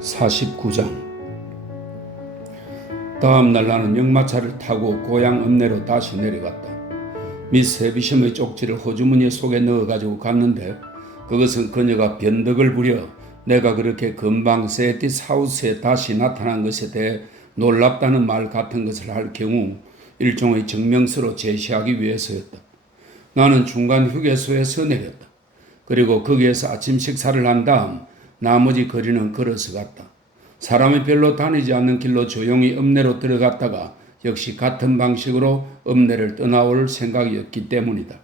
49장. 다음날 나는 역마차를 타고 고향 읍내로 다시 내려갔다. 미스 해비심의 쪽지를 호주머니 속에 넣어가지고 갔는데 그것은 그녀가 변덕을 부려 내가 그렇게 금방 세티 사우스에 다시 나타난 것에 대해 놀랍다는 말 같은 것을 할 경우 일종의 증명서로 제시하기 위해서였다. 나는 중간 휴게소에서 내렸다. 그리고 거기에서 아침 식사를 한 다음 나머지 거리는 걸어서 갔다. 사람이 별로 다니지 않는 길로 조용히 읍내로 들어갔다가 역시 같은 방식으로 읍내를 떠나올 생각이었기 때문이다.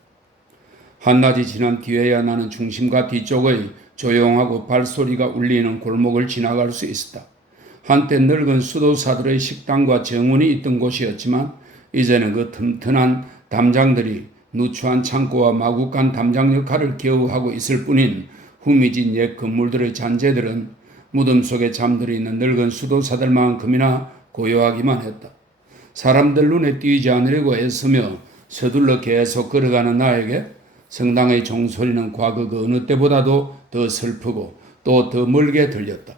한낮이 지난 뒤에야 나는 중심가 뒤쪽의 조용하고 발소리가 울리는 골목을 지나갈 수 있었다. 한때 늙은 수도사들의 식당과 정원이 있던 곳이었지만 이제는 그 튼튼한 담장들이 누추한 창고와 마구간 담장 역할을 겨우 하고 있을 뿐인 후미진 옛 건물들의 잔재들은 무덤 속에 잠들어 있는 늙은 수도사들만큼이나 고요하기만 했다. 사람들 눈에 띄지 않으려고 애쓰며 서둘러 계속 걸어가는 나에게 성당의 종소리는 과거 그 어느 때보다도 더 슬프고 또 더 멀게 들렸다.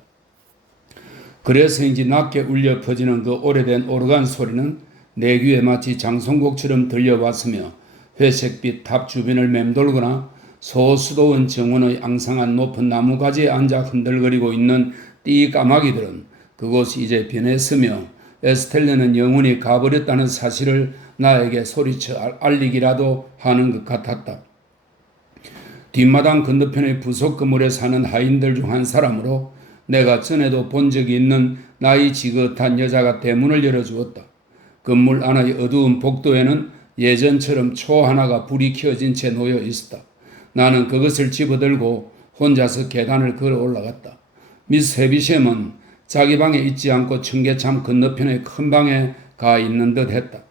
그래서인지 낮게 울려 퍼지는 그 오래된 오르간 소리는 내 귀에 마치 장송곡처럼 들려왔으며 회색빛 탑 주변을 맴돌거나 소수도원 정원의 앙상한 높은 나무가지에 앉아 흔들거리고 있는 띠까마귀들은 그곳이 이제 변했으며 에스텔레는 영원히 가버렸다는 사실을 나에게 소리쳐 알리기라도 하는 것 같았다. 뒷마당 건너편의 부속 건물에 사는 하인들 중 한 사람으로 내가 전에도 본 적이 있는 나이 지긋한 여자가 대문을 열어주었다. 건물 안의 어두운 복도에는 예전처럼 초 하나가 불이 켜진 채 놓여 있었다. 나는 그것을 집어들고 혼자서 계단을 걸어 올라갔다. 미스 해비셴은 자기 방에 있지 않고 청계참 건너편의 큰 방에 가 있는 듯 했다.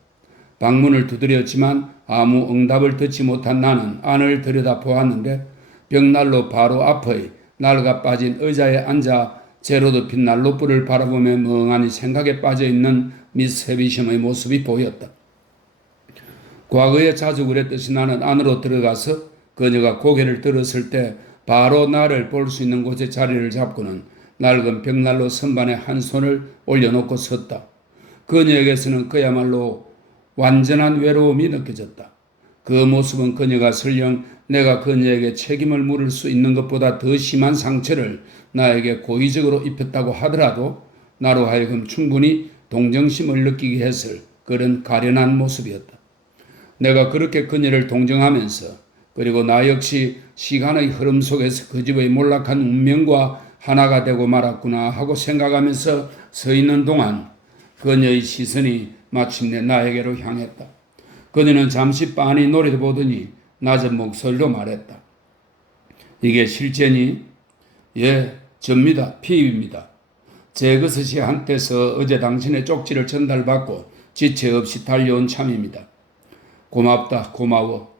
방문을 두드렸지만 아무 응답을 듣지 못한 나는 안을 들여다 보았는데 벽난로 바로 앞의 낡아 빠진 의자에 앉아 제로도 핀 난로불을 바라보며 멍하니 생각에 빠져있는 미스 해비셴의 모습이 보였다. 과거에 자주 그랬듯이 나는 안으로 들어가서 그녀가 고개를 들었을 때 바로 나를 볼 수 있는 곳에 자리를 잡고는 낡은 벽난로 선반에 한 손을 올려놓고 섰다. 그녀에게서는 그야말로 완전한 외로움이 느껴졌다. 그 모습은 그녀가 설령 내가 그녀에게 책임을 물을 수 있는 것보다 더 심한 상처를 나에게 고의적으로 입혔다고 하더라도 나로 하여금 충분히 동정심을 느끼게 했을 그런 가련한 모습이었다. 내가 그렇게 그녀를 동정하면서 그리고 나 역시 시간의 흐름 속에서 그 집의 몰락한 운명과 하나가 되고 말았구나 하고 생각하면서 서 있는 동안 그녀의 시선이 마침내 나에게로 향했다. 그녀는 잠시 빤히 노려보더니 낮은 목소리로 말했다. 이게 실제니? 예, 접니다. 피입니다. 제 그릇이 한때서 어제 당신의 쪽지를 전달받고 지체 없이 달려온 참입니다. 고맙다, 고마워.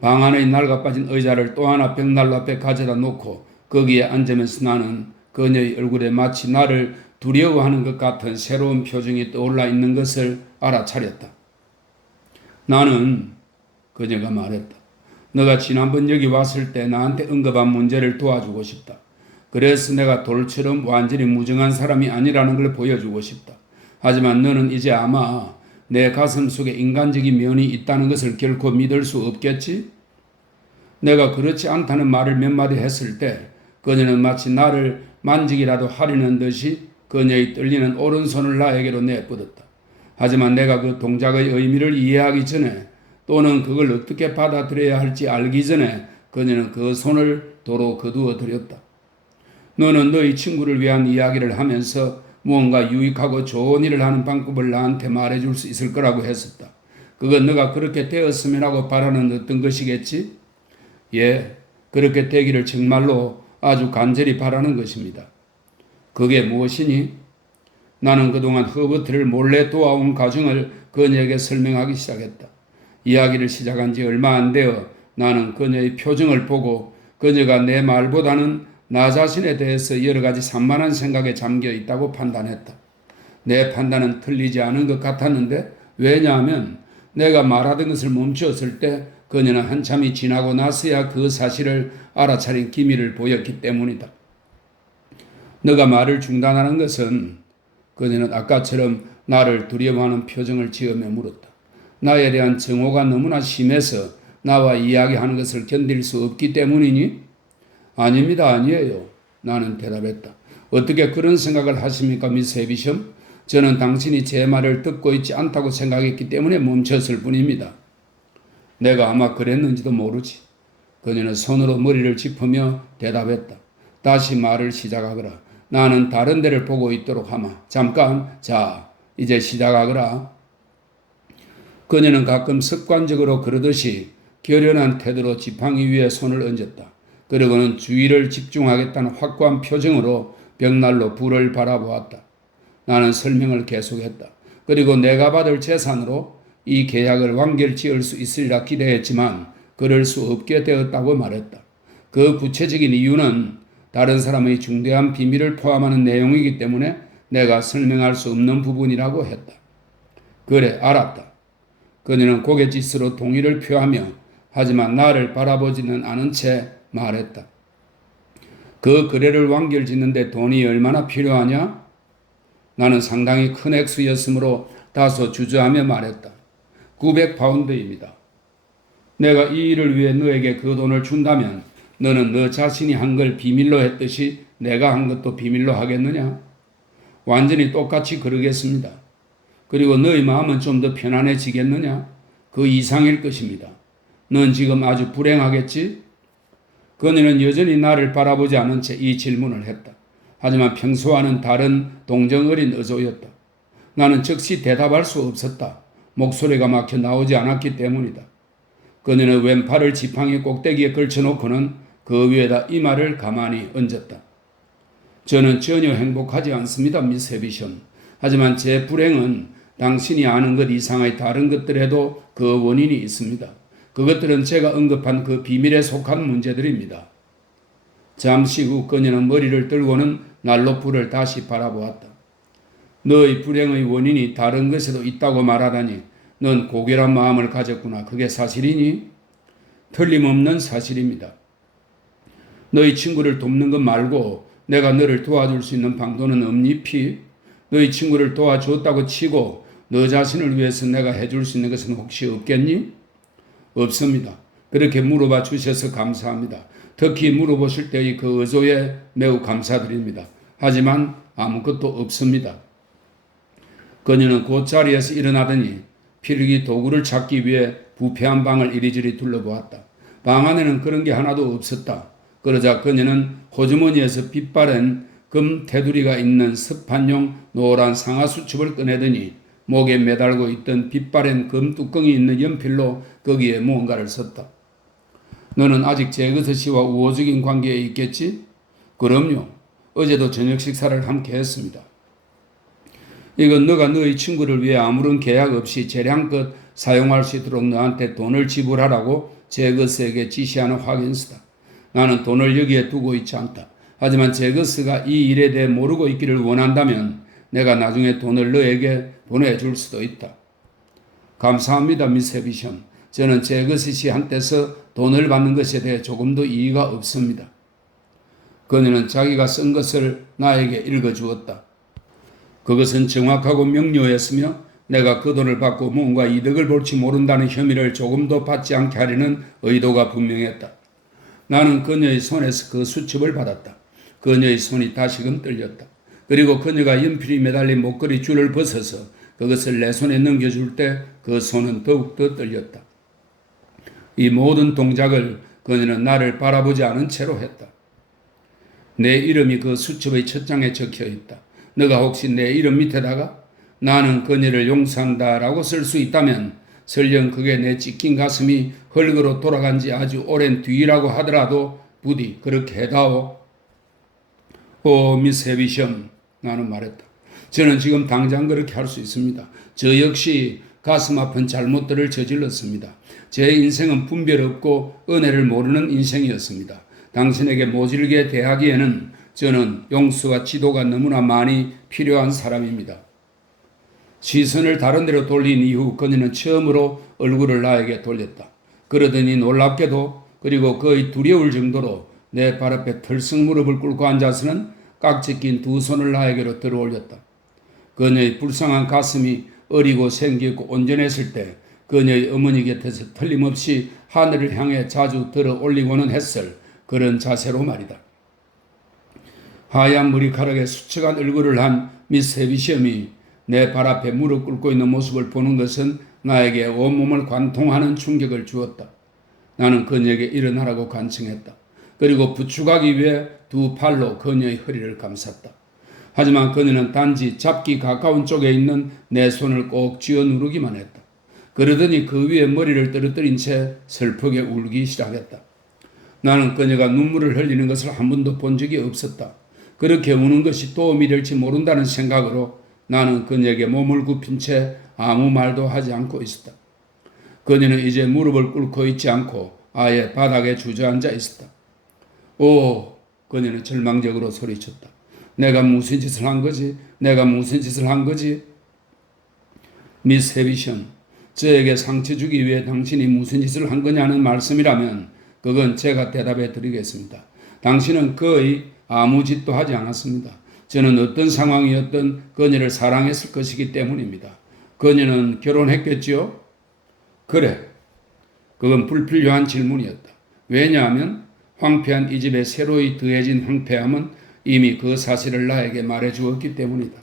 방 안의 낡아빠진 의자를 또 하나 벽난로 앞에 가져다 놓고 거기에 앉으면서 나는 그녀의 얼굴에 마치 나를 두려워하는 것 같은 새로운 표정이 떠올라 있는 것을 알아차렸다. 나는 그녀가 말했다. 너가 지난번 여기 왔을 때 나한테 언급한 문제를 도와주고 싶다. 그래서 내가 돌처럼 완전히 무정한 사람이 아니라는 걸 보여주고 싶다. 하지만 너는 이제 아마 내 가슴 속에 인간적인 면이 있다는 것을 결코 믿을 수 없겠지? 내가 그렇지 않다는 말을 몇 마디 했을 때 그녀는 마치 나를 만지기라도 하려는 듯이 그녀의 떨리는 오른손을 나에게로 내뻗었다. 하지만 내가 그 동작의 의미를 이해하기 전에 또는 그걸 어떻게 받아들여야 할지 알기 전에 그녀는 그 손을 도로 거두어 들였다. 너는 너희 친구를 위한 이야기를 하면서 무언가 유익하고 좋은 일을 하는 방법을 나한테 말해줄 수 있을 거라고 했었다. 그건 너가 그렇게 되었으면 하고 바라는 어떤 것이겠지? 예, 그렇게 되기를 정말로 아주 간절히 바라는 것입니다. 그게 무엇이니? 나는 그동안 허버트를 몰래 도와온 과정을 그녀에게 설명하기 시작했다. 이야기를 시작한 지 얼마 안 되어 나는 그녀의 표정을 보고 그녀가 내 말보다는 나 자신에 대해서 여러 가지 산만한 생각에 잠겨 있다고 판단했다. 내 판단은 틀리지 않은 것 같았는데 왜냐하면 내가 말하던 것을 멈추었을 때 그녀는 한참이 지나고 나서야 그 사실을 알아차린 기미를 보였기 때문이다. 너가 말을 중단하는 것은 그녀는 아까처럼 나를 두려워하는 표정을 지으며 물었다. 나에 대한 증오가 너무나 심해서 나와 이야기하는 것을 견딜 수 없기 때문이니? 아닙니다. 아니에요. 나는 대답했다. 어떻게 그런 생각을 하십니까, 미스 해비섬? 저는 당신이 제 말을 듣고 있지 않다고 생각했기 때문에 멈췄을 뿐입니다. 내가 아마 그랬는지도 모르지. 그녀는 손으로 머리를 짚으며 대답했다. 다시 말을 시작하거라. 나는 다른 데를 보고 있도록 하마. 잠깐, 자, 이제 시작하거라. 그녀는 가끔 습관적으로 그러듯이 결연한 태도로 지팡이 위에 손을 얹었다. 그러고는 주위를 집중하겠다는 확고한 표정으로 벽난로 불을 바라보았다. 나는 설명을 계속했다. 그리고 내가 받을 재산으로 이 계약을 완결지을 수 있으리라 기대했지만 그럴 수 없게 되었다고 말했다. 그 구체적인 이유는 다른 사람의 중대한 비밀을 포함하는 내용이기 때문에 내가 설명할 수 없는 부분이라고 했다. 그래, 알았다. 그녀는 고갯짓으로 동의를 표하며 하지만 나를 바라보지는 않은 채 말했다. 그 거래를 완결짓는데 돈이 얼마나 필요하냐? 나는 상당히 큰 액수였으므로 다소 주저하며 말했다. 900파운드입니다. 내가 이 일을 위해 너에게 그 돈을 준다면 너는 너 자신이 한 걸 비밀로 했듯이 내가 한 것도 비밀로 하겠느냐? 완전히 똑같이 그러겠습니다. 그리고 너의 마음은 좀 더 편안해지겠느냐? 그 이상일 것입니다. 넌 지금 아주 불행하겠지? 그녀는 여전히 나를 바라보지 않은 채 이 질문을 했다. 하지만 평소와는 다른 동정어린 어조였다. 나는 즉시 대답할 수 없었다. 목소리가 막혀 나오지 않았기 때문이다. 그녀는 왼팔을 지팡이 꼭대기에 걸쳐놓고는 그 위에다 이마를 가만히 얹었다. 저는 전혀 행복하지 않습니다, 미스 해비션. 하지만 제 불행은 당신이 아는 것 이상의 다른 것들에도 그 원인이 있습니다. 그것들은 제가 언급한 그 비밀에 속한 문제들입니다. 잠시 후 그녀는 머리를 들고는 난로불을 다시 바라보았다. 너의 불행의 원인이 다른 것에도 있다고 말하다니 넌 고결한 마음을 가졌구나. 그게 사실이니? 틀림없는 사실입니다. 너희 친구를 돕는 것 말고 내가 너를 도와줄 수 있는 방도는 없니? 너희 친구를 도와줬다고 치고 너 자신을 위해서 내가 해줄 수 있는 것은 혹시 없겠니? 없습니다. 그렇게 물어봐 주셔서 감사합니다. 특히 물어보실 때의 그 의도에 매우 감사드립니다. 하지만 아무것도 없습니다. 그녀는 그 자리에서 일어나더니 필기 도구를 찾기 위해 부패한 방을 이리저리 둘러보았다. 방 안에는 그런 게 하나도 없었다. 그러자 그녀는 호주머니에서 빛바랜 금 테두리가 있는 습판용 노란 상하수첩을 꺼내더니 목에 매달고 있던 빛바랜 금 뚜껑이 있는 연필로 거기에 무언가를 썼다. 너는 아직 제거서 씨와 우호적인 관계에 있겠지? 그럼요. 어제도 저녁 식사를 함께 했습니다. 이건 너가 너의 친구를 위해 아무런 계약 없이 재량껏 사용할 수 있도록 너한테 돈을 지불하라고 제거스에게 지시하는 확인서다. 나는 돈을 여기에 두고 있지 않다. 하지만 제거스가 이 일에 대해 모르고 있기를 원한다면 내가 나중에 돈을 너에게 보내줄 수도 있다. 감사합니다, 미스 해비션. 저는 제거스 씨한테서 돈을 받는 것에 대해 조금도 이의가 없습니다. 그녀는 자기가 쓴 것을 나에게 읽어주었다. 그것은 정확하고 명료했으며 내가 그 돈을 받고 무언가 이득을 볼지 모른다는 혐의를 조금도 받지 않게 하려는 의도가 분명했다. 나는 그녀의 손에서 그 수첩을 받았다. 그녀의 손이 다시금 떨렸다. 그리고 그녀가 연필이 매달린 목걸이 줄을 벗어서 그것을 내 손에 넘겨줄 때 그 손은 더욱더 떨렸다. 이 모든 동작을 그녀는 나를 바라보지 않은 채로 했다. 내 이름이 그 수첩의 첫 장에 적혀 있다. 너가 혹시 내 이름 밑에다가 나는 그녀를 용서한다라고 쓸 수 있다면 설령 그게 내 찢긴 가슴이 흙으로 돌아간 지 아주 오랜 뒤라고 하더라도 부디 그렇게 해다오. 오, 미스 해비션, 나는 말했다. 저는 지금 당장 그렇게 할 수 있습니다. 저 역시 가슴 아픈 잘못들을 저질렀습니다. 제 인생은 분별 없고 은혜를 모르는 인생이었습니다. 당신에게 모질게 대하기에는 저는 용서와 지도가 너무나 많이 필요한 사람입니다. 시선을 다른 데로 돌린 이후 그녀는 처음으로 얼굴을 나에게 돌렸다. 그러더니 놀랍게도 그리고 거의 두려울 정도로 내 발 앞에 털썩 무릎을 꿇고 앉아서는 깍지 낀 두 손을 나에게로 들어올렸다. 그녀의 불쌍한 가슴이 어리고 생기있고 온전했을 때 그녀의 어머니 곁에서 틀림없이 하늘을 향해 자주 들어 올리고는 했을 그런 자세로 말이다. 하얀 머리카락에 수척한 얼굴을 한 미스 해비시엄이 내 발 앞에 무릎 꿇고 있는 모습을 보는 것은 나에게 온몸을 관통하는 충격을 주었다. 나는 그녀에게 일어나라고 간청했다. 그리고 부축하기 위해 두 팔로 그녀의 허리를 감쌌다. 하지만 그녀는 단지 잡기 가까운 쪽에 있는 내 손을 꼭 쥐어 누르기만 했다. 그러더니 그 위에 머리를 떨어뜨린 채 슬프게 울기 시작했다. 나는 그녀가 눈물을 흘리는 것을 한 번도 본 적이 없었다. 그렇게 우는 것이 도움이 될지 모른다는 생각으로 나는 그녀에게 몸을 굽힌 채 아무 말도 하지 않고 있었다. 그녀는 이제 무릎을 꿇고 있지 않고 아예 바닥에 주저앉아 있었다. 오! 그녀는 절망적으로 소리쳤다. 내가 무슨 짓을 한 거지? 내가 무슨 짓을 한 거지? 미스 해비션, 저에게 상처 주기 위해 당신이 무슨 짓을 한 거냐는 말씀이라면 그건 제가 대답해 드리겠습니다. 당신은 거의 아무 짓도 하지 않았습니다. 저는 어떤 상황이었든 그녀를 사랑했을 것이기 때문입니다. 그녀는 결혼했겠지요? 그래. 그건 불필요한 질문이었다. 왜냐하면 황폐한 이 집에 새로이 더해진 황폐함은 이미 그 사실을 나에게 말해 주었기 때문이다.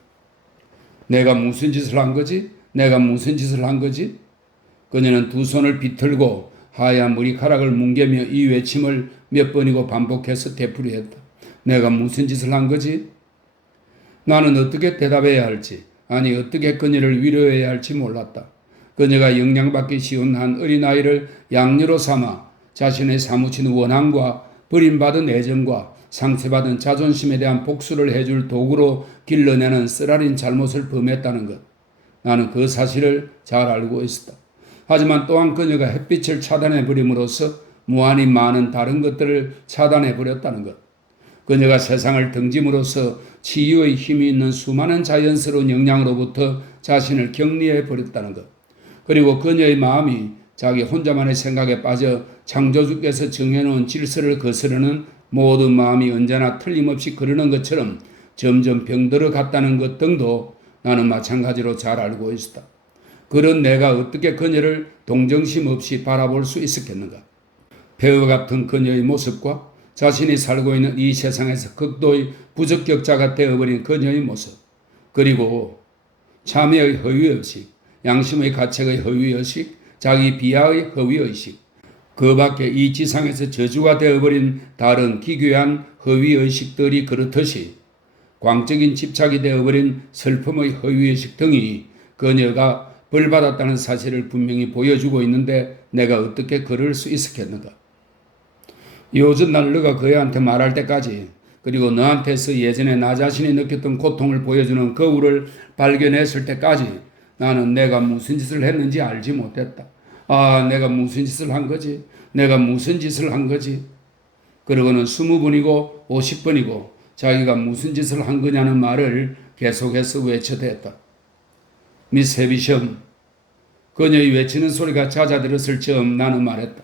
내가 무슨 짓을 한 거지? 내가 무슨 짓을 한 거지? 그녀는 두 손을 비틀고 하얀 머리카락을 뭉개며 이 외침을 몇 번이고 반복해서 되풀이했다. 내가 무슨 짓을 한 거지? 나는 어떻게 대답해야 할지, 아니 어떻게 그녀를 위로해야 할지 몰랐다. 그녀가 영향받기 쉬운 한 어린아이를 양녀로 삼아 자신의 사무친 원함과 버림받은 애정과 상처받은 자존심에 대한 복수를 해줄 도구로 길러내는 쓰라린 잘못을 범했다는 것. 나는 그 사실을 잘 알고 있었다. 하지만 또한 그녀가 햇빛을 차단해버림으로써 무한히 많은 다른 것들을 차단해버렸다는 것. 그녀가 세상을 등짐으로써 치유의 힘이 있는 수많은 자연스러운 영향으로부터 자신을 격리해버렸다는 것. 그리고 그녀의 마음이 자기 혼자만의 생각에 빠져 창조주께서 정해놓은 질서를 거스르는 모든 마음이 언제나 틀림없이 그러는 것처럼 점점 병들어 갔다는 것 등도 나는 마찬가지로 잘 알고 있었다. 그런 내가 어떻게 그녀를 동정심 없이 바라볼 수 있었겠는가? 폐허 같은 그녀의 모습과 자신이 살고 있는 이 세상에서 극도의 부적격자가 되어버린 그녀의 모습, 그리고 참회의 허위의식, 양심의 가책의 허위의식, 자기 비하의 허위의식, 그 밖에 이 지상에서 저주가 되어버린 다른 기괴한 허위의식들이 그렇듯이 광적인 집착이 되어버린 슬픔의 허위의식 등이 그녀가 벌받았다는 사실을 분명히 보여주고 있는데 내가 어떻게 그럴 수 있었겠는가? 요즘 날 너가 그애한테 말할 때까지, 그리고 너한테서 예전에 나 자신이 느꼈던 고통을 보여주는 거울을 발견했을 때까지 나는 내가 무슨 짓을 했는지 알지 못했다. 아, 내가 무슨 짓을 한 거지? 내가 무슨 짓을 한 거지? 그러고는 20번이고 50번이고 자기가 무슨 짓을 한 거냐는 말을 계속해서 외쳐댔다. 미스 해비션, 그녀의 외치는 소리가 잦아들었을 즈음 나는 말했다.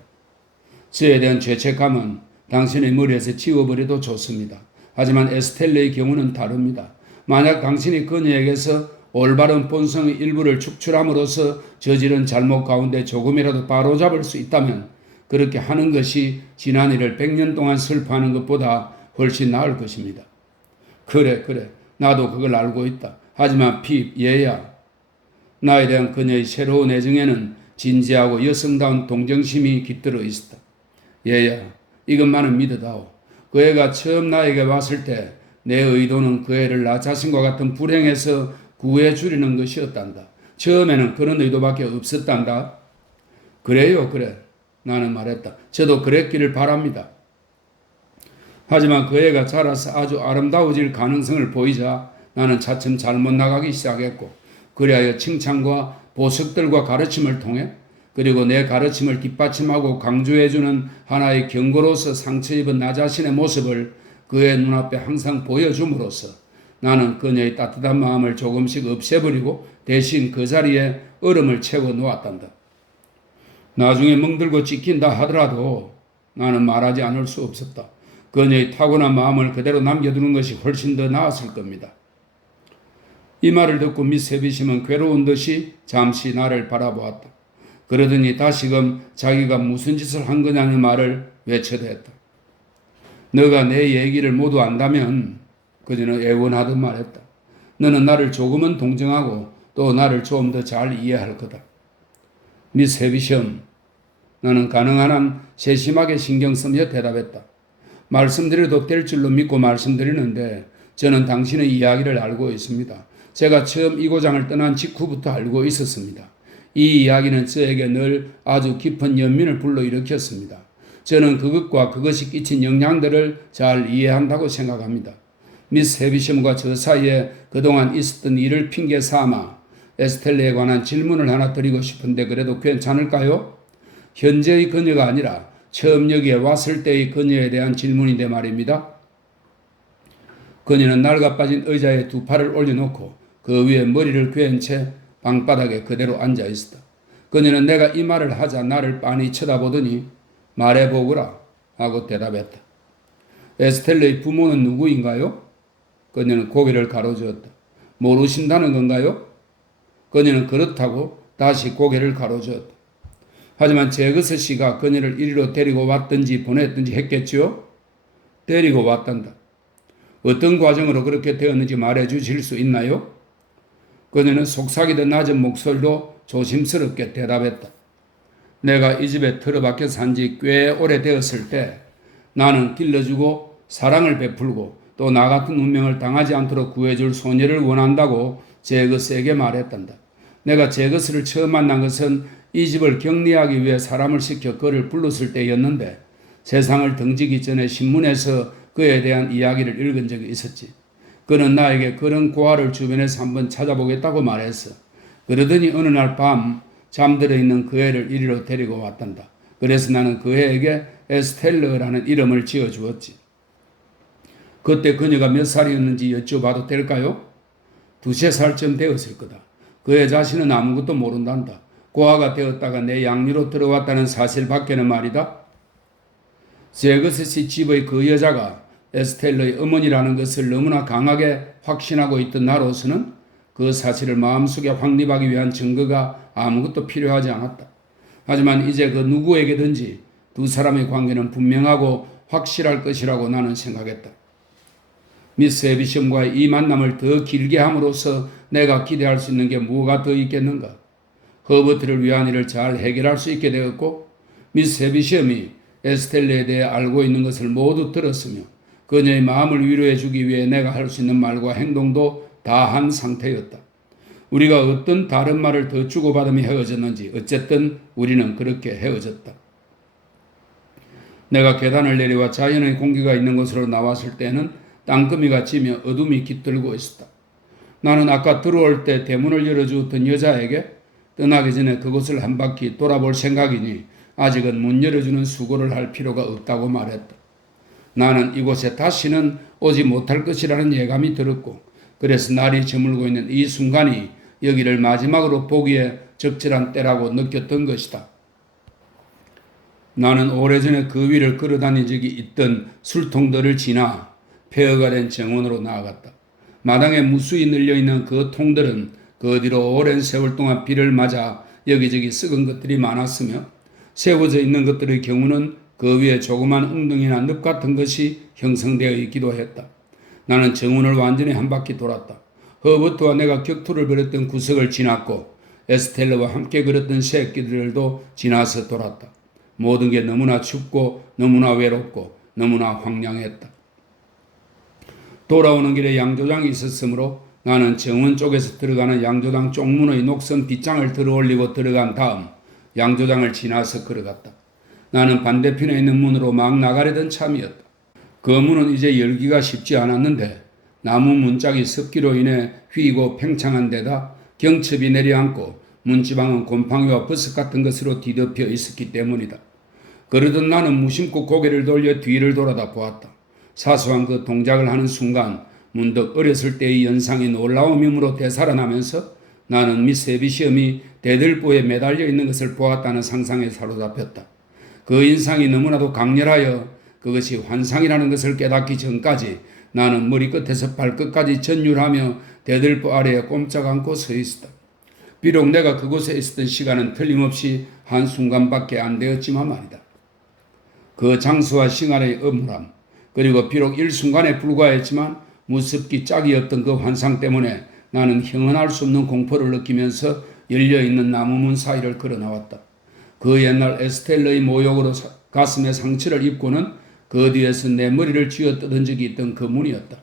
저에 대한 죄책감은 당신의 머리에서 지워버려도 좋습니다. 하지만 에스텔레의 경우는 다릅니다. 만약 당신이 그녀에게서 올바른 본성의 일부를 축출함으로써 저지른 잘못 가운데 조금이라도 바로잡을 수 있다면 그렇게 하는 것이 지난 일을 100년 동안 슬퍼하는 것보다 훨씬 나을 것입니다. 그래, 나도 그걸 알고 있다. 하지만 핍, 얘야, 나에 대한 그녀의 새로운 애정에는 진지하고 여성다운 동정심이 깃들어 있었다. 얘야, 이것만은 믿어다오. 그 애가 처음 나에게 왔을 때 내 의도는 그 애를 나 자신과 같은 불행에서 구해 주려는 것이었단다. 처음에는 그런 의도밖에 없었단다. 그래요, 그래. 나는 말했다. 저도 그랬기를 바랍니다. 하지만 그 애가 자라서 아주 아름다워질 가능성을 보이자 나는 차츰 잘못 나가기 시작했고, 그리하여 칭찬과 보석들과 가르침을 통해, 그리고 내 가르침을 뒷받침하고 강조해주는 하나의 경고로서 상처 입은 나 자신의 모습을 그의 눈앞에 항상 보여줌으로써 나는 그녀의 따뜻한 마음을 조금씩 없애버리고 대신 그 자리에 얼음을 채워 놓았단다. 나중에 멍들고 찍힌다 하더라도 나는 말하지 않을 수 없었다. 그녀의 타고난 마음을 그대로 남겨두는 것이 훨씬 더 나았을 겁니다. 이 말을 듣고 미스 헤비심은 괴로운 듯이 잠시 나를 바라보았다. 그러더니 다시금 자기가 무슨 짓을 한 거냐는 말을 외쳐댔다. 너가 내 얘기를 모두 안다면, 그녀는 애원하듯 말했다. 너는 나를 조금은 동정하고 또 나를 좀 더 잘 이해할 거다. 미스 헤비션, 나는 가능한 한 세심하게 신경 쓰며 대답했다. 말씀드려도 될 줄로 믿고 말씀드리는데 저는 당신의 이야기를 알고 있습니다. 제가 처음 이 고장을 떠난 직후부터 알고 있었습니다. 이 이야기는 저에게 늘 아주 깊은 연민을 불러일으켰습니다. 저는 그것과 그것이 끼친 영향들을 잘 이해한다고 생각합니다. 미스 헤비심과 저 사이에 그동안 있었던 일을 핑계 삼아 에스텔레에 관한 질문을 하나 드리고 싶은데 그래도 괜찮을까요? 현재의 그녀가 아니라 처음 여기에 왔을 때의 그녀에 대한 질문인데 말입니다. 그녀는 낡아빠진 의자에 두 팔을 올려놓고 그 위에 머리를 괴한 채 방바닥에 그대로 앉아 있었다. 그녀는 내가 이 말을 하자 나를 빤히 쳐다보더니 말해보거라 하고 대답했다. 에스텔레의 부모는 누구인가요? 그녀는 고개를 가로저었다. 모르신다는 건가요? 그녀는 그렇다고 다시 고개를 가로저었다. 하지만 제거스 씨가 그녀를 이리로 데리고 왔든지 보냈든지 했겠지요? 데리고 왔단다. 어떤 과정으로 그렇게 되었는지 말해 주실 수 있나요? 그녀는 속삭이듯 낮은 목소리로 조심스럽게 대답했다. 내가 이 집에 틀어박혀 산 지 꽤 오래되었을 때 나는 길러주고 사랑을 베풀고 또 나 같은 운명을 당하지 않도록 구해줄 소녀를 원한다고 제거스에게 말했단다. 내가 제거스를 처음 만난 것은 이 집을 격리하기 위해 사람을 시켜 그를 불렀을 때였는데 세상을 등지기 전에 신문에서 그에 대한 이야기를 읽은 적이 있었지. 그는 나에게 그런 고아를 주변에서 한번 찾아보겠다고 말했어. 그러더니 어느 날 밤 잠들어 있는 그 애를 이리로 데리고 왔단다. 그래서 나는 그 애에게 에스텔러라는 이름을 지어주었지. 그때 그녀가 몇 살이었는지 여쭤봐도 될까요? 2~3살쯤 되었을 거다. 그 애 자신은 아무것도 모른단다. 고아가 되었다가 내 양리로 들어왔다는 사실밖에는 말이다. 제거스 씨 집의 그 여자가 에스텔러의 어머니라는 것을 너무나 강하게 확신하고 있던 나로서는 그 사실을 마음속에 확립하기 위한 증거가 아무것도 필요하지 않았다. 하지만 이제 그 누구에게든지 두 사람의 관계는 분명하고 확실할 것이라고 나는 생각했다. 미스 헤비심과의 이 만남을 더 길게 함으로써 내가 기대할 수 있는 게 뭐가 더 있겠는가? 허버트를 위한 일을 잘 해결할 수 있게 되었고 미스 헤비심이 에스텔레에 대해 알고 있는 것을 모두 들었으며 그녀의 마음을 위로해 주기 위해 내가 할 수 있는 말과 행동도 다 한 상태였다. 우리가 어떤 다른 말을 더 주고받으며 헤어졌는지 어쨌든 우리는 그렇게 헤어졌다. 내가 계단을 내려와 자연의 공기가 있는 곳으로 나왔을 때는 땅거미가 지며 어둠이 깃들고 있었다. 나는 아까 들어올 때 대문을 열어주었던 여자에게 떠나기 전에 그곳을 한 바퀴 돌아볼 생각이니 아직은 문 열어주는 수고를 할 필요가 없다고 말했다. 나는 이곳에 다시는 오지 못할 것이라는 예감이 들었고 그래서 날이 저물고 있는 이 순간이 여기를 마지막으로 보기에 적절한 때라고 느꼈던 것이다. 나는 오래전에 그 위를 걸어다닌 적이 있던 술통들을 지나 폐허가 된 정원으로 나아갔다. 마당에 무수히 널려있는 그 통들은 그 뒤로 오랜 세월 동안 비를 맞아 여기저기 썩은 것들이 많았으며 세워져 있는 것들의 경우는 그 위에 조그만 웅덩이나 늪 같은 것이 형성되어 있기도 했다. 나는 정원을 완전히 한 바퀴 돌았다. 허버트와 내가 격투를 벌였던 구석을 지났고 에스텔러와 함께 걸었던 새끼들도 지나서 돌았다. 모든 게 너무나 춥고 너무나 외롭고 너무나 황량했다. 돌아오는 길에 양조장이 있었으므로 나는 정원 쪽에서 들어가는 양조장 쪽문의 녹슨 빗장을 들어올리고 들어간 다음 양조장을 지나서 걸어갔다. 나는 반대편에 있는 문으로 막 나가려던 참이었다. 그 문은 이제 열기가 쉽지 않았는데 나무 문짝이 습기로 인해 휘고 팽창한 데다 경첩이 내려앉고 문지방은 곰팡이와 버섯 같은 것으로 뒤덮여 있었기 때문이다. 그러던 나는 무심코 고개를 돌려 뒤를 돌아다 보았다. 사소한 그 동작을 하는 순간 문득 어렸을 때의 연상이 놀라운 힘으로 되살아나면서 나는 미스 헤비시엄이 대들보에 매달려 있는 것을 보았다는 상상에 사로잡혔다. 그 인상이 너무나도 강렬하여 그것이 환상이라는 것을 깨닫기 전까지 나는 머리끝에서 발끝까지 전율하며 대들보 아래에 꼼짝 않고 서 있었다. 비록 내가 그곳에 있었던 시간은 틀림없이 한순간밖에 안 되었지만 말이다. 그 장소와 시간의 엄울함, 그리고 비록 일순간에 불과했지만 무섭기 짝이 없던 그 환상 때문에 나는 형언할 수 없는 공포를 느끼면서 열려있는 나무문 사이를 걸어 나왔다. 그 옛날 에스텔러의 모욕으로 가슴에 상처를 입고는 그 뒤에서 내 머리를 쥐어뜯은 적이 있던 그 문이었다.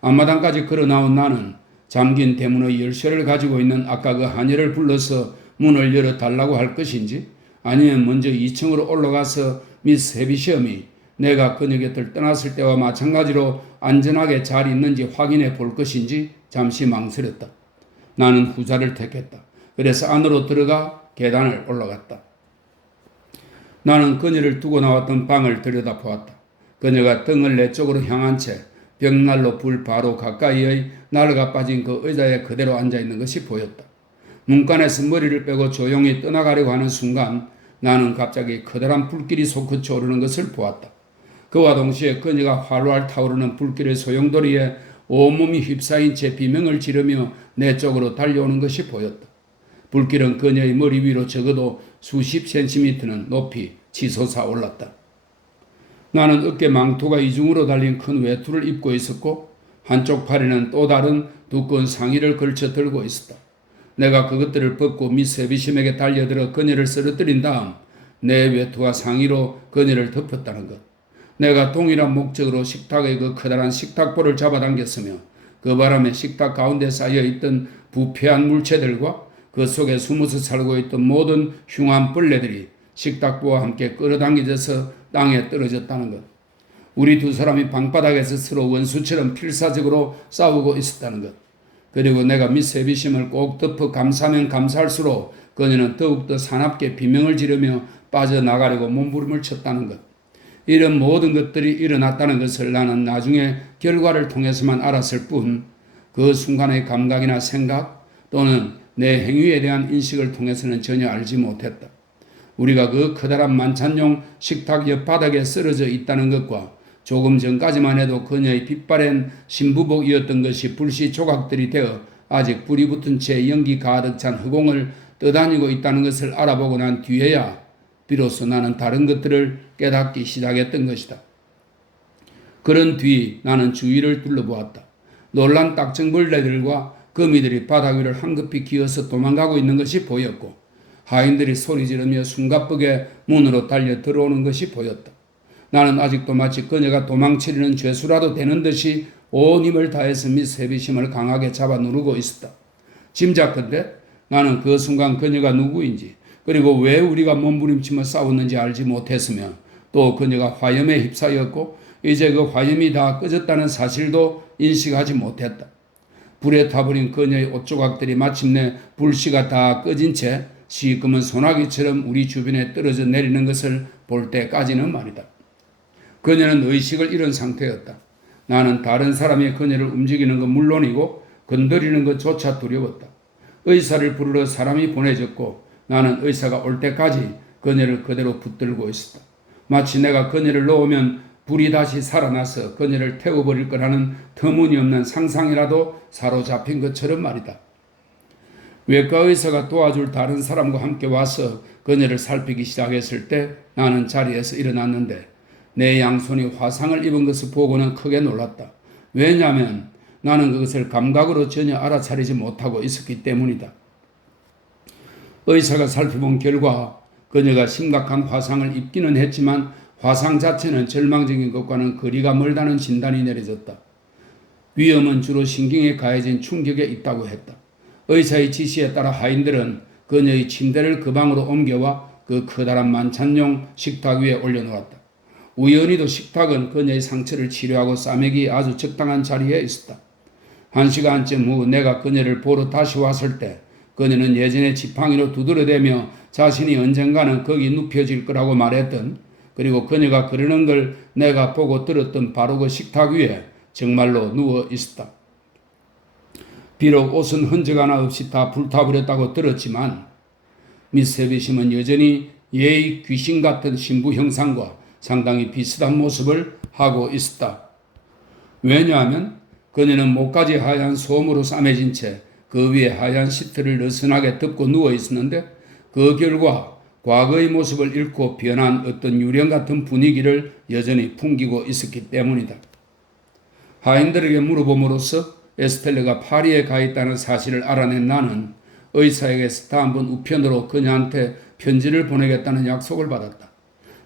앞마당까지 걸어 나온 나는 잠긴 대문의 열쇠를 가지고 있는 아까 그 하녀를 불러서 문을 열어달라고 할 것인지, 아니면 먼저 2층으로 올라가서 미스 헤비시엄이 내가 그녀 곁을 떠났을 때와 마찬가지로 안전하게 잘 있는지 확인해 볼 것인지 잠시 망설였다. 나는 후자를 택했다. 그래서 안으로 들어가 계단을 올라갔다. 나는 그녀를 두고 나왔던 방을 들여다보았다. 그녀가 등을 내 쪽으로 향한 채 벽난로 불 바로 가까이의 나르가 빠진 그 의자에 그대로 앉아있는 것이 보였다. 문간에서 머리를 빼고 조용히 떠나가려고 하는 순간 나는 갑자기 커다란 불길이 솟구쳐 오르는 것을 보았다. 그와 동시에 그녀가 활활 타오르는 불길의 소용돌이에 온몸이 휩싸인 채 비명을 지르며 내 쪽으로 달려오는 것이 보였다. 불길은 그녀의 머리 위로 적어도 수십 센티미터는 높이 치솟아 올랐다. 나는 어깨 망토가 이중으로 달린 큰 외투를 입고 있었고 한쪽 팔에는 또 다른 두꺼운 상의를 걸쳐 들고 있었다. 내가 그것들을 벗고 미스 헤비심에게 달려들어 그녀를 쓰러뜨린 다음 내 외투와 상의로 그녀를 덮었다는 것. 내가 동일한 목적으로 식탁의 그 커다란 식탁볼을 잡아당겼으며 그 바람에 식탁 가운데 쌓여있던 부패한 물체들과 그 속에 숨어서 살고 있던 모든 흉한 벌레들이 식탁보와 함께 끌어당겨져서 땅에 떨어졌다는 것. 우리 두 사람이 방바닥에서 서로 원수처럼 필사적으로 싸우고 있었다는 것. 그리고 내가 미스 헤비심을 꼭 덮어 감싸면 감쌀수록 그녀는 더욱더 사납게 비명을 지르며 빠져나가려고 몸부림을 쳤다는 것. 이런 모든 것들이 일어났다는 것을 나는 나중에 결과를 통해서만 알았을 뿐 그 순간의 감각이나 생각 또는 내 행위에 대한 인식을 통해서는 전혀 알지 못했다. 우리가 그 커다란 만찬용 식탁 옆바닥에 쓰러져 있다는 것과 조금 전까지만 해도 그녀의 빛바랜 신부복이었던 것이 불씨 조각들이 되어 아직 불이 붙은 채 연기 가득 찬 허공을 떠다니고 있다는 것을 알아보고 난 뒤에야 비로소 나는 다른 것들을 깨닫기 시작했던 것이다. 그런 뒤 나는 주위를 둘러보았다. 놀란 딱정벌레들과 거미들이 바닥 위를 황급히 기어서 도망가고 있는 것이 보였고 하인들이 소리 지르며 숨가쁘게 문으로 달려 들어오는 것이 보였다. 나는 아직도 마치 그녀가 도망치려는 죄수라도 되는 듯이 온 힘을 다해서 미스 헤비심을 강하게 잡아 누르고 있었다. 짐작컨대 나는 그 순간 그녀가 누구인지 그리고 왜 우리가 몸부림치며 싸웠는지 알지 못했으며 또 그녀가 화염에 휩싸였고 이제 그 화염이 다 꺼졌다는 사실도 인식하지 못했다. 불에 타버린 그녀의 옷조각들이 마침내 불씨가 다 꺼진 채 시꺼먼 소나기처럼 우리 주변에 떨어져 내리는 것을 볼 때까지는 말이다. 그녀는 의식을 잃은 상태였다. 나는 다른 사람이 그녀를 움직이는 건 물론이고 건드리는 것조차 두려웠다. 의사를 부르러 사람이 보내졌고 나는 의사가 올 때까지 그녀를 그대로 붙들고 있었다. 마치 내가 그녀를 놓으면 불이 다시 살아나서 그녀를 태워버릴 거라는 터무니없는 상상이라도 사로잡힌 것처럼 말이다. 외과 의사가 도와줄 다른 사람과 함께 와서 그녀를 살피기 시작했을 때 나는 자리에서 일어났는데 내 양손이 화상을 입은 것을 보고는 크게 놀랐다. 왜냐하면 나는 그것을 감각으로 전혀 알아차리지 못하고 있었기 때문이다. 의사가 살펴본 결과 그녀가 심각한 화상을 입기는 했지만 화상 자체는 절망적인 것과는 거리가 멀다는 진단이 내려졌다. 위험은 주로 신경에 가해진 충격에 있다고 했다. 의사의 지시에 따라 하인들은 그녀의 침대를 그 방으로 옮겨와 그 커다란 만찬용 식탁 위에 올려놓았다. 우연히도 식탁은 그녀의 상처를 치료하고 싸매기에 아주 적당한 자리에 있었다. 1시간쯤 후 내가 그녀를 보러 다시 왔을 때 그녀는 예전에 지팡이로 두드러대며 자신이 언젠가는 거기 눕혀질 거라고 말했던 그리고 그녀가 그러는 걸 내가 보고 들었던 바로 그 식탁 위에 정말로 누워 있었다. 비록 옷은 흔적 하나 없이 다 불타버렸다고 들었지만 미스 헤비심은 여전히 예의 귀신 같은 신부 형상과 상당히 비슷한 모습을 하고 있었다. 왜냐하면 그녀는 목까지 하얀 솜으로 싸매진 채 그 위에 하얀 시트를 느슨하게 덮고 누워 있었는데 그 결과 과거의 모습을 잃고 변한 어떤 유령 같은 분위기를 여전히 풍기고 있었기 때문이다. 하인들에게 물어봄으로써 에스텔레가 파리에 가 있다는 사실을 알아낸 나는 의사에게서 다음번 우편으로 그녀한테 편지를 보내겠다는 약속을 받았다.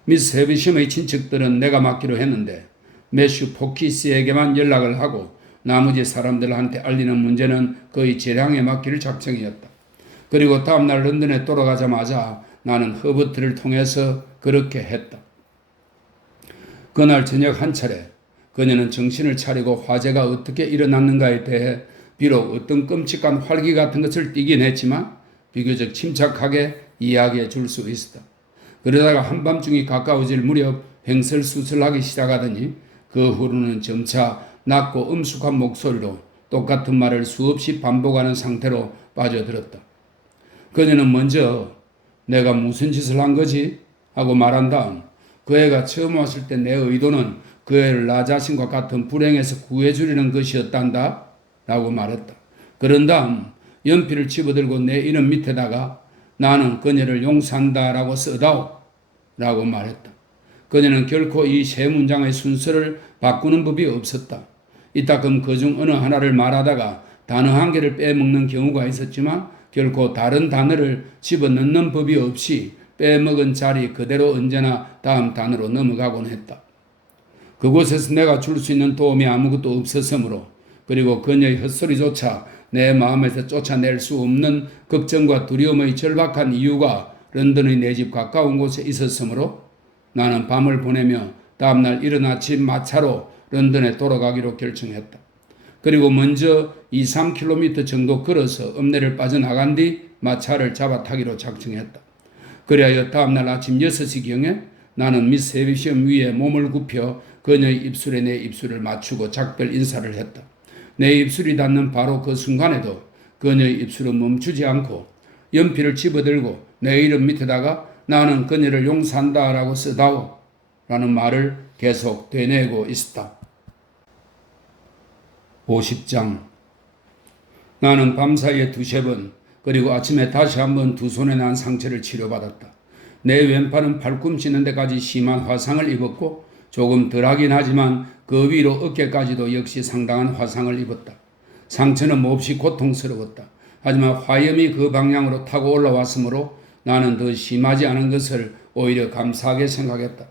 미스 헤비심의 친척들은 내가 맡기로 했는데 매슈 포키스에게만 연락을 하고 나머지 사람들한테 알리는 문제는 거의 재량에 맡길 작정이었다. 그리고 다음날 런던에 돌아가자마자 나는 허버트를 통해서 그렇게 했다. 그날 저녁 한 차례 그녀는 정신을 차리고 화재가 어떻게 일어났는가에 대해 비록 어떤 끔찍한 활기 같은 것을 띠긴 했지만 비교적 침착하게 이야기해 줄 수 있었다. 그러다가 한밤중이 가까워질 무렵 횡설수설하기 시작하더니 그 후로는 점차 낮고 엄숙한 목소리로 똑같은 말을 수없이 반복하는 상태로 빠져들었다. 그녀는 먼저 내가 무슨 짓을 한 거지? 하고 말한 다음 그 애가 처음 왔을 때 내 의도는 그 애를 나 자신과 같은 불행에서 구해주려는 것이었단다 라고 말했다. 그런 다음 연필을 집어들고 내 이름 밑에다가 나는 그녀를 용서한다 라고 써다오 라고 말했다. 그녀는 결코 이 세 문장의 순서를 바꾸는 법이 없었다. 이따금 그중 어느 하나를 말하다가 단어 한 개를 빼먹는 경우가 있었지만 결코 다른 단어를 집어넣는 법이 없이 빼먹은 자리 그대로 언제나 다음 단어로 넘어가곤 했다. 그곳에서 내가 줄 수 있는 도움이 아무것도 없었으므로 그리고 그녀의 헛소리조차 내 마음에서 쫓아낼 수 없는 걱정과 두려움의 절박한 이유가 런던의 내 집 가까운 곳에 있었으므로 나는 밤을 보내며 다음날 이른 아침 마차로 런던에 돌아가기로 결정했다. 그리고 먼저 2-3km 정도 걸어서 읍내를 빠져나간 뒤 마차를 잡아타기로 작정했다. 그리하여 다음날 아침 6시경에 나는 미스 헤비섬 위에 몸을 굽혀 그녀의 입술에 내 입술을 맞추고 작별 인사를 했다. 내 입술이 닿는 바로 그 순간에도 그녀의 입술은 멈추지 않고 연필을 집어들고 내 이름 밑에다가 나는 그녀를 용서한다 라고 쓰다오 라는 말을 계속 되뇌고 있었다. 50장. 나는 밤사이에 2-3번 그리고 아침에 다시 한번 두 손에 난 상처를 치료받았다. 내 왼팔은 팔꿈치는 데까지 심한 화상을 입었고 조금 덜하긴 하지만 그 위로 어깨까지도 역시 상당한 화상을 입었다. 상처는 몹시 고통스러웠다. 하지만 화염이 그 방향으로 타고 올라왔으므로 나는 더 심하지 않은 것을 오히려 감사하게 생각했다.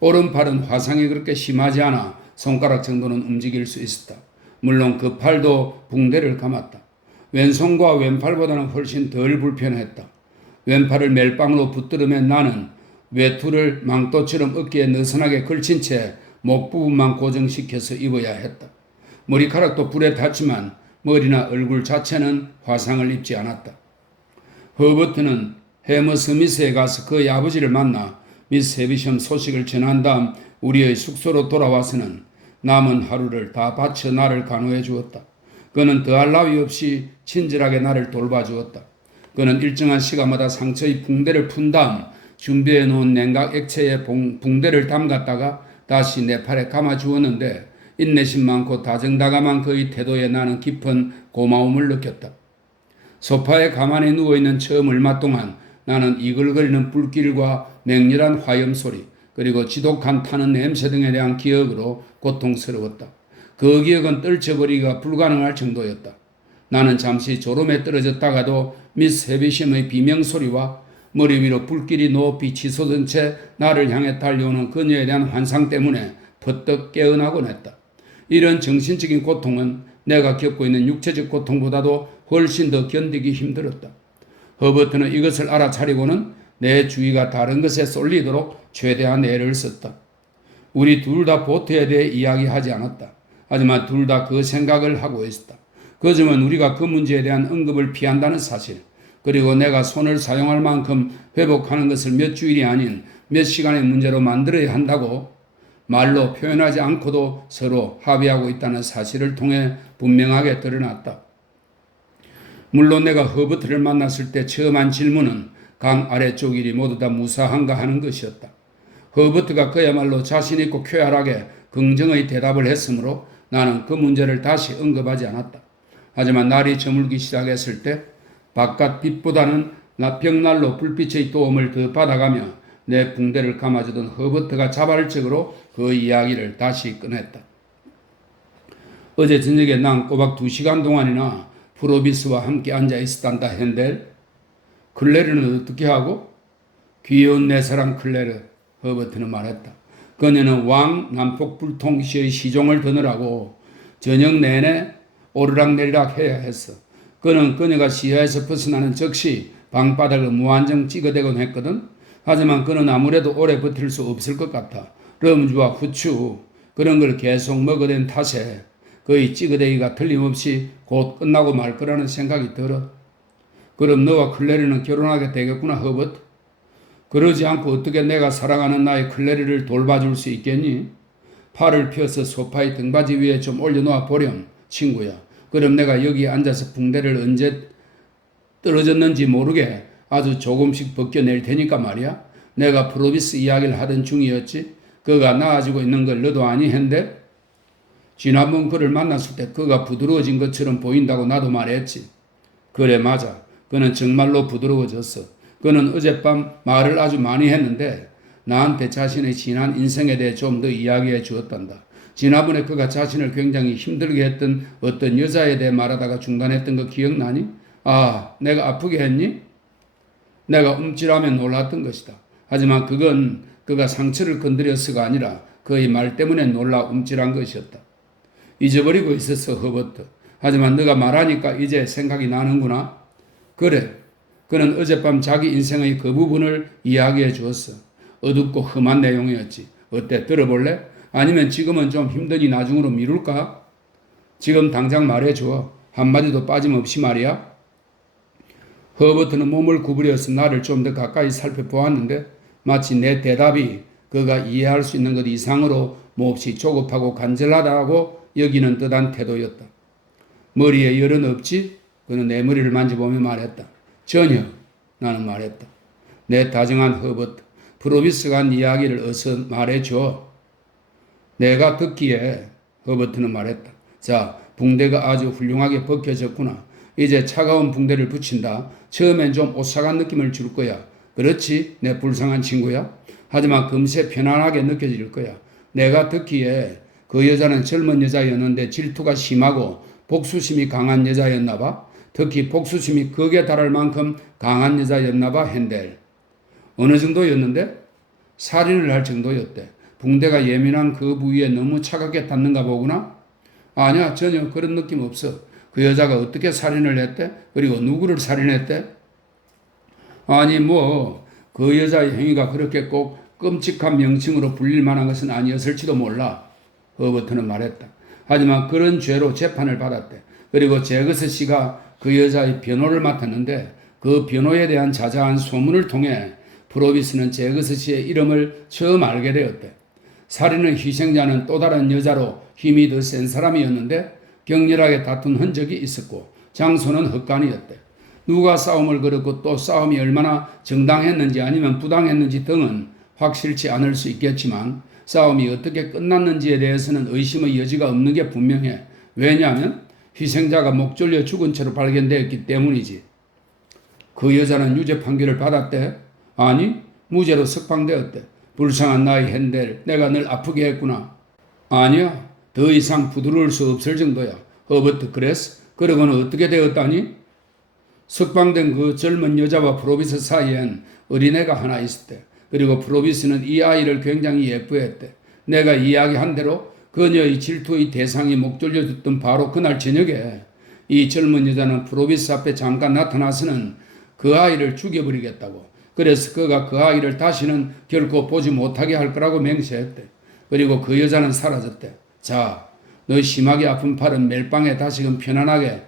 오른팔은 화상이 그렇게 심하지 않아 손가락 정도는 움직일 수 있었다. 물론 그 팔도 붕대를 감았다. 왼손과 왼팔보다는 훨씬 덜 불편했다. 왼팔을 멜빵으로 붙들으면 나는 외투를 망토처럼 어깨에 느슨하게 걸친 채 목 부분만 고정시켜서 입어야 했다. 머리카락도 불에 탔지만 머리나 얼굴 자체는 화상을 입지 않았다. 허버트는 해머 스미스에 가서 그의 아버지를 만나 미스 헤비섬 소식을 전한 다음 우리의 숙소로 돌아와서는 남은 하루를 다 바쳐 나를 간호해 주었다. 그는 더할 나위 없이 친절하게 나를 돌봐주었다. 그는 일정한 시간마다 상처의 붕대를 푼 다음 준비해 놓은 냉각 액체에 붕대를 담갔다가 다시 내 팔에 감아주었는데 인내심 많고 다정다감한 그의 태도에 나는 깊은 고마움을 느꼈다. 소파에 가만히 누워있는 처음 얼마 동안 나는 이글거리는 불길과 맹렬한 화염소리 그리고 지독한 타는 냄새 등에 대한 기억으로 고통스러웠다. 그 기억은 떨쳐버리기가 불가능할 정도였다. 나는 잠시 졸음에 떨어졌다가도 미스 헤비심의 비명소리와 머리 위로 불길이 높이 치솟은 채 나를 향해 달려오는 그녀에 대한 환상 때문에 퍼뜩 깨어나곤 했다. 이런 정신적인 고통은 내가 겪고 있는 육체적 고통보다도 훨씬 더 견디기 힘들었다. 허버트는 이것을 알아차리고는 내 주의가 다른 것에 쏠리도록 최대한 애를 썼다. 우리 둘 다 보트에 대해 이야기하지 않았다. 하지만 둘 다 그 생각을 하고 있었다. 그 점은 우리가 그 문제에 대한 언급을 피한다는 사실, 그리고 내가 손을 사용할 만큼 회복하는 것을 몇 주일이 아닌 몇 시간의 문제로 만들어야 한다고 말로 표현하지 않고도 서로 합의하고 있다는 사실을 통해 분명하게 드러났다. 물론 내가 허버트를 만났을 때 처음 한 질문은 강 아래쪽 일이 모두 다 무사한가 하는 것이었다. 허버트가 그야말로 자신있고 쾌활하게 긍정의 대답을 했으므로 나는 그 문제를 다시 언급하지 않았다. 하지만 날이 저물기 시작했을 때 바깥 빛보다는 벽난로 불빛의 도움을 더 받아가며 내 붕대를 감아주던 허버트가 자발적으로 그 이야기를 다시 꺼냈다. 어제 저녁에 난 꼬박 2시간 동안이나 프로비스와 함께 앉아 있었단다. 핸델. 클레르는 어떻게 하고? 귀여운 내 사랑 클레르, 허버트는 말했다. 그녀는 왕 남폭불통시의 시종을 드느라고 저녁 내내 오르락내리락 해야 했어. 그는 그녀가 시야에서 벗어나는 즉시 방바닥을 무한정 찍어대곤 했거든. 하지만 그는 아무래도 오래 버틸 수 없을 것 같아. 럼주와 후추 그런 걸 계속 먹어댄 탓에 그의 찍어대기가 틀림없이 곧 끝나고 말 거라는 생각이 들어. 그럼 너와 클레르는 결혼하게 되겠구나, 허버트. 그러지 않고 어떻게 내가 사랑하는 나의 클레르를 돌봐줄 수 있겠니? 팔을 펴서 소파의 등받이 위에 좀 올려놓아 보렴, 친구야. 그럼 내가 여기 앉아서 붕대를 언제 떨어졌는지 모르게 아주 조금씩 벗겨낼 테니까 말이야. 내가 프로비스 이야기를 하던 중이었지. 그가 나아지고 있는 걸 너도 아니 했는데 지난번 그를 만났을 때 그가 부드러워진 것처럼 보인다고 나도 말했지. 그래 맞아. 그는 정말로 부드러워졌어. 그는 어젯밤 말을 아주 많이 했는데 나한테 자신의 지난 인생에 대해 좀 더 이야기해 주었단다. 지난번에 그가 자신을 굉장히 힘들게 했던 어떤 여자에 대해 말하다가 중단했던 거 기억나니? 아, 내가 아프게 했니? 내가 움찔하며 놀랐던 것이다. 하지만 그건 그가 상처를 건드려서가 아니라 그의 말 때문에 놀라 움찔한 것이었다. 잊어버리고 있었어, 허버트. 하지만 너가 말하니까 이제 생각이 나는구나. 그래. 그는 어젯밤 자기 인생의 그 부분을 이야기해 주었어. 어둡고 험한 내용이었지. 어때? 들어볼래? 아니면 지금은 좀 힘드니 나중으로 미룰까? 지금 당장 말해줘. 한마디도 빠짐없이 말이야. 허버트는 몸을 구부려서 나를 좀 더 가까이 살펴보았는데 마치 내 대답이 그가 이해할 수 있는 것 이상으로 몹시 조급하고 간절하다고 여기는 듯한 태도였다. 머리에 열은 없지? 그는 내 머리를 만져보며 말했다. 전혀. 나는 말했다. 내 다정한 허버트, 프로비스가 한 이야기를 어서 말해줘. 내가 듣기에 허버트는 말했다. 자, 붕대가 아주 훌륭하게 벗겨졌구나. 이제 차가운 붕대를 붙인다. 처음엔 좀 오싹한 느낌을 줄 거야. 그렇지? 내 불쌍한 친구야. 하지만 금세 편안하게 느껴질 거야. 내가 듣기에 그 여자는 젊은 여자였는데 질투가 심하고 복수심이 강한 여자였나 봐. 특히 복수심이 극에 달할 만큼 강한 여자였나 봐, 핸델. 어느 정도였는데? 살인을 할 정도였대. 붕대가 예민한 그 부위에 너무 차갑게 닿는가 보구나? 아니야, 전혀 그런 느낌 없어. 그 여자가 어떻게 살인을 했대? 그리고 누구를 살인했대? 아니 그 여자의 행위가 그렇게 꼭 끔찍한 명칭으로 불릴 만한 것은 아니었을지도 몰라. 허버트는 말했다. 하지만 그런 죄로 재판을 받았대. 그리고 제거스 씨가 그 여자의 변호를 맡았는데 그 변호에 대한 자자한 소문을 통해 프로비스는 제거스 씨의 이름을 처음 알게 되었대. 살인의 희생자는 또 다른 여자로 힘이 더 센 사람이었는데 격렬하게 다툰 흔적이 있었고 장소는 헛간이었대. 누가 싸움을 걸었고 또 싸움이 얼마나 정당했는지 아니면 부당했는지 등은 확실치 않을 수 있겠지만 싸움이 어떻게 끝났는지에 대해서는 의심의 여지가 없는 게 분명해. 왜냐하면 희생자가 목 졸려 죽은 채로 발견되었기 때문이지. 그 여자는 유죄 판결을 받았대? 아니, 무죄로 석방되었대. 불쌍한 나의 핸델, 내가 널 아프게 했구나. 아니야, 더 이상 부드러울 수 없을 정도야. 허버트 그랬어? 그러고는 어떻게 되었다니? 석방된 그 젊은 여자와 프로비스 사이엔 어린애가 하나 있었대. 그리고 프로비스는 이 아이를 굉장히 예뻐했대. 내가 이야기한 대로 그녀의 질투의 대상이 목 졸려듣던 바로 그날 저녁에 이 젊은 여자는 프로비스 앞에 잠깐 나타나서는 그 아이를 죽여버리겠다고. 그래서 그가 그 아이를 다시는 결코 보지 못하게 할 거라고 맹세했대. 그리고 그 여자는 사라졌대. 자, 너 심하게 아픈 팔은 멜빵에 다시금 편안하게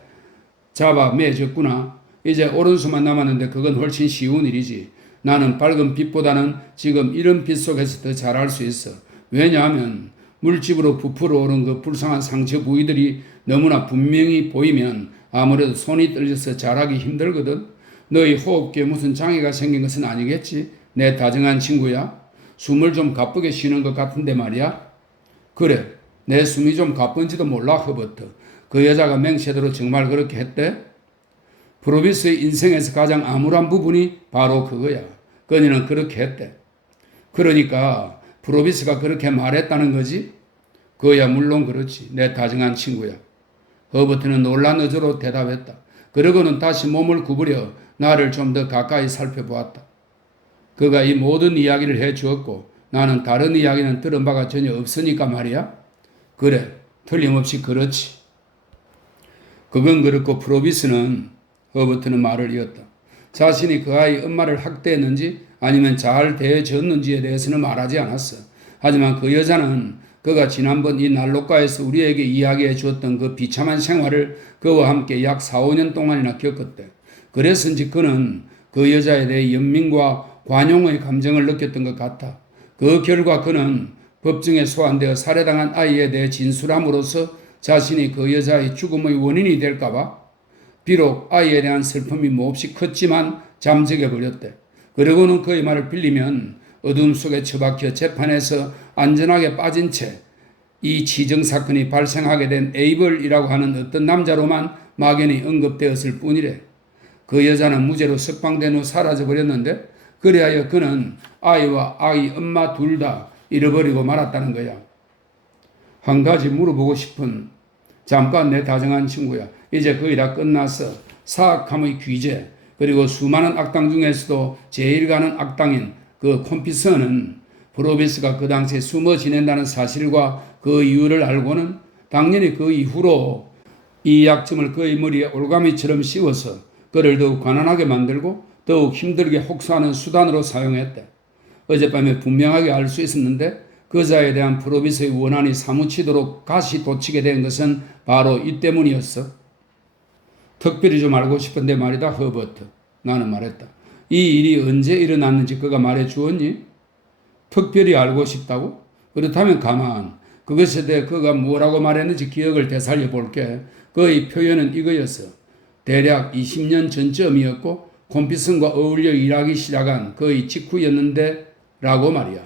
잡아 매졌구나. 이제 오른손만 남았는데 그건 훨씬 쉬운 일이지. 나는 밝은 빛보다는 지금 이런 빛 속에서 더 잘할 수 있어. 왜냐하면 물집으로 부풀어 오른 그 불쌍한 상처 부위들이 너무나 분명히 보이면 아무래도 손이 떨려서 잘하기 힘들거든. 너희 호흡기에 무슨 장애가 생긴 것은 아니겠지? 내 다정한 친구야. 숨을 좀 가쁘게 쉬는 것 같은데 말이야. 그래, 내 숨이 좀 가쁜지도 몰라, 허버트. 그 여자가 맹세대로 정말 그렇게 했대? 프로비스의 인생에서 가장 암울한 부분이 바로 그거야. 그녀는 그렇게 했대. 그러니까 프로비스가 그렇게 말했다는 거지? 그야 물론 그렇지. 내 다정한 친구야. 허버트는 놀란 어조로 대답했다. 그러고는 다시 몸을 구부려 나를 좀 더 가까이 살펴보았다. 그가 이 모든 이야기를 해 주었고 나는 다른 이야기는 들은 바가 전혀 없으니까 말이야. 그래, 틀림없이 그렇지. 그건 그렇고 프로비스는, 허버트는 말을 이었다. 자신이 그 아이 엄마를 학대했는지 아니면 잘 대해줬는지에 대해서는 말하지 않았어. 하지만 그 여자는 그가 지난번 이 난로가에서 우리에게 이야기해 주었던 그 비참한 생활을 그와 함께 약 4, 5년 동안이나 겪었대. 그랬은지 그는 그 여자에 대해 연민과 관용의 감정을 느꼈던 것 같아. 그 결과 그는 법정에 소환되어 살해당한 아이에 대해 진술함으로써 자신이 그 여자의 죽음의 원인이 될까봐 비록 아이에 대한 슬픔이 몹시 컸지만 잠적해 버렸대. 그러고는 그의 말을 빌리면 어둠 속에 처박혀 재판에서 안전하게 빠진 채 이 치정 사건이 발생하게 된 에이블이라고 하는 어떤 남자로만 막연히 언급되었을 뿐이래. 그 여자는 무죄로 석방된 후 사라져 버렸는데 그리하여 그는 아이와 아이 엄마 둘 다 잃어버리고 말았다는 거야. 한 가지 물어보고 싶은, 잠깐 내 다정한 친구야. 이제 거의 다 끝났어. 사악함의 귀재 그리고 수많은 악당 중에서도 제일 가는 악당인 그 콤피서는 프로비스가 그 당시에 숨어 지낸다는 사실과 그 이유를 알고는 당연히 그 이후로 이 약점을 그의 머리에 올가미처럼 씌워서 그를 더욱 가난하게 만들고 더욱 힘들게 혹사하는 수단으로 사용했대. 어젯밤에 분명하게 알 수 있었는데 그자에 대한 프로비스의 원한이 사무치도록 가시 돋치게 된 것은 바로 이 때문이었어. 특별히 좀 알고 싶은데 말이다, 허버트. 나는 말했다. 이 일이 언제 일어났는지 그가 말해 주었니? 특별히 알고 싶다고? 그렇다면 가만. 그것에 대해 그가 뭐라고 말했는지 기억을 되살려 볼게. 그의 표현은 이거였어. 대략 20년 전쯤이었고 콤피슨과 어울려 일하기 시작한 그의 직후였는데 라고 말이야.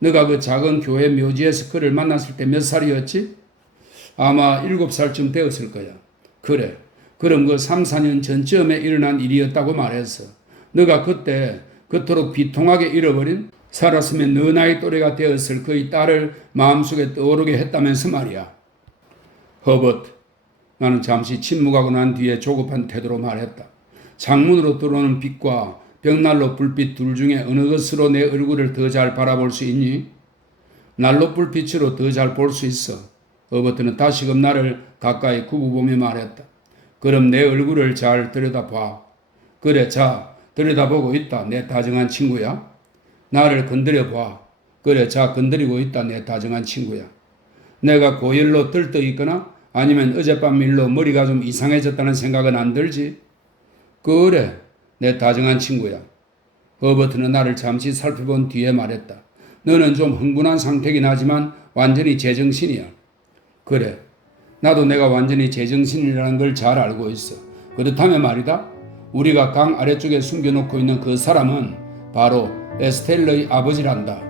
너가 그 작은 교회 묘지에서 그를 만났을 때 몇 살이었지? 아마 7살쯤 되었을 거야. 그래. 그럼 그 3, 4년 전쯤에 일어난 일이었다고 말했어. 너가 그때 그토록 비통하게 잃어버린 살았으면 너 나이 또래가 되었을 그의 딸을 마음속에 떠오르게 했다면서 말이야. 허버트, 나는 잠시 침묵하고 난 뒤에 조급한 태도로 말했다. 창문으로 들어오는 빛과 벽난로 불빛 둘 중에 어느 것으로 내 얼굴을 더 잘 바라볼 수 있니? 난로 불빛으로 더 잘 볼 수 있어. 허버트는 다시금 나를 가까이 굽어보며 말했다. 그럼 내 얼굴을 잘 들여다봐. 그래, 자, 들여다보고 있다, 내 다정한 친구야. 나를 건드려봐. 그래, 자, 건드리고 있다, 내 다정한 친구야. 내가 고열로 들떠 있거나 아니면 어젯밤 일로 머리가 좀 이상해졌다는 생각은 안 들지? 그래, 내 다정한 친구야. 허버트는 나를 잠시 살펴본 뒤에 말했다. 너는 좀 흥분한 상태긴 하지만 완전히 제정신이야. 그래, 나도 내가 완전히 제정신이라는 걸 잘 알고 있어. 그렇다면 말이다, 우리가 강 아래쪽에 숨겨놓고 있는 그 사람은 바로 에스텔러의 아버지란다.